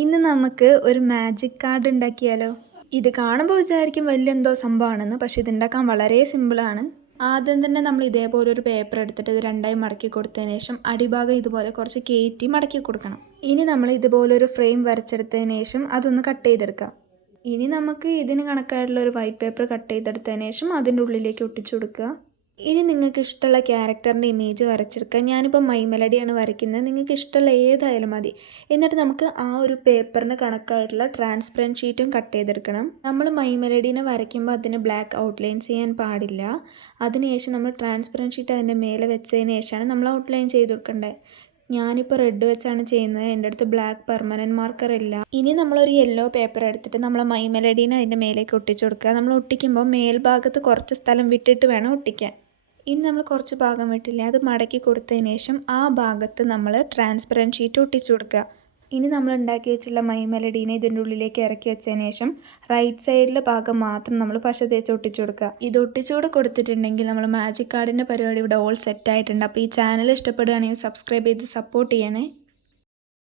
ഇന്ന് നമുക്ക് ഒരു മാജിക് കാർഡ് ഉണ്ടാക്കിയാലോ? ഇത് കാണുമ്പോൾ വിചാരിക്കും വലിയ എന്തോ സംഭവമാണെന്ന്, പക്ഷെ ഇതുണ്ടാക്കാൻ വളരെ സിമ്പിളാണ്. ആദ്യം തന്നെ നമ്മൾ ഇതേപോലെ ഒരു പേപ്പർ എടുത്തിട്ട് ഇത് രണ്ടായി മടക്കി കൊടുത്തതിന് ശേഷം അടിഭാഗം ഇതുപോലെ കുറച്ച് കയറ്റി മടക്കി കൊടുക്കണം. ഇനി നമ്മൾ ഇതുപോലെ ഒരു ഫ്രെയിം വരച്ചെടുത്തതിന് ശേഷം അതൊന്ന് കട്ട് ചെയ്തെടുക്കാം. ഇനി നമുക്ക് ഇതിന് കണക്കായിട്ടുള്ള ഒരു വൈറ്റ് പേപ്പർ കട്ട് ചെയ്തെടുത്തതിന് ശേഷം അതിൻ്റെ ഉള്ളിലേക്ക് ഒട്ടിച്ചു കൊടുക്കുക. ഇനി നിങ്ങൾക്ക് ഇഷ്ടമുള്ള ക്യാരക്ടറിൻ്റെ ഇമേജ് വരച്ചെടുക്കുക. ഞാനിപ്പോൾ മൈ മെലഡിയാണ് വരയ്ക്കുന്നത്, നിങ്ങൾക്ക് ഇഷ്ടമുള്ള ഏതായാലും മതി. എന്നിട്ട് നമുക്ക് ആ ഒരു പേപ്പറിന് കണക്കായിട്ടുള്ള ട്രാൻസ്പെറൻറ്റ് ഷീറ്റും കട്ട് ചെയ്തെടുക്കണം. നമ്മൾ മൈ മെലഡീനെ വരയ്ക്കുമ്പോൾ അതിന് ബ്ലാക്ക് ഔട്ട്ലൈൻ ചെയ്യാൻ പാടില്ല. അതിനുശേഷം നമ്മൾ ട്രാൻസ്പെറൻറ്റ് ഷീറ്റ് അതിൻ്റെ മേലെ വെച്ചതിന് ശേഷമാണ് നമ്മൾ ഔട്ട്ലൈൻ ചെയ്ത് കൊടുക്കേണ്ടത്. ഞാനിപ്പോൾ റെഡ് വെച്ചാണ് ചെയ്യുന്നത്, എൻ്റെ അടുത്ത് ബ്ലാക്ക് പെർമനൻറ്റ് മാർക്കർ ഇല്ല. ഇനി നമ്മളൊരു യെല്ലോ പേപ്പർ എടുത്തിട്ട് നമ്മൾ മൈ മെലഡീനെ അതിൻ്റെ മേലേക്ക് ഒട്ടിച്ചു കൊടുക്കുക. നമ്മൾ ഒട്ടിക്കുമ്പോൾ മേൽഭാഗത്ത് കുറച്ച് സ്ഥലം വിട്ടിട്ട് വേണം ഒട്ടിക്കാൻ. ഇനി നമ്മൾ കുറച്ച് ഭാഗം വിട്ടില്ല, അത് മടക്കി കൊടുത്തതിന് ശേഷം ആ ഭാഗത്ത് നമ്മൾ ട്രാൻസ്പെറൻറ്റ് ഷീറ്റ് ഒട്ടിച്ചു കൊടുക്കുക. ഇനി നമ്മൾ ഉണ്ടാക്കി വെച്ചുള്ള മൈ മെലഡീനെ ഇതിൻ്റെ ഉള്ളിലേക്ക് ഇറക്കി വെച്ചതിന് ശേഷം റൈറ്റ് സൈഡിലെ ഭാഗം മാത്രം നമ്മൾ പശ തേച്ച് ഒട്ടിച്ചു കൊടുക്കുക. ഇത് ഒട്ടിച്ചുകൂടെ കൊടുത്തിട്ടുണ്ടെങ്കിൽ നമ്മൾ മാജിക് കാർഡിൻ്റെ പരിപാടി ഇവിടെ ഓൾ സെറ്റ് ആയിട്ടുണ്ട്. അപ്പോൾ ഈ ചാനൽ ഇഷ്ടപ്പെടുകയാണെങ്കിൽ സബ്സ്ക്രൈബ് ചെയ്ത് സപ്പോർട്ട് ചെയ്യണേ.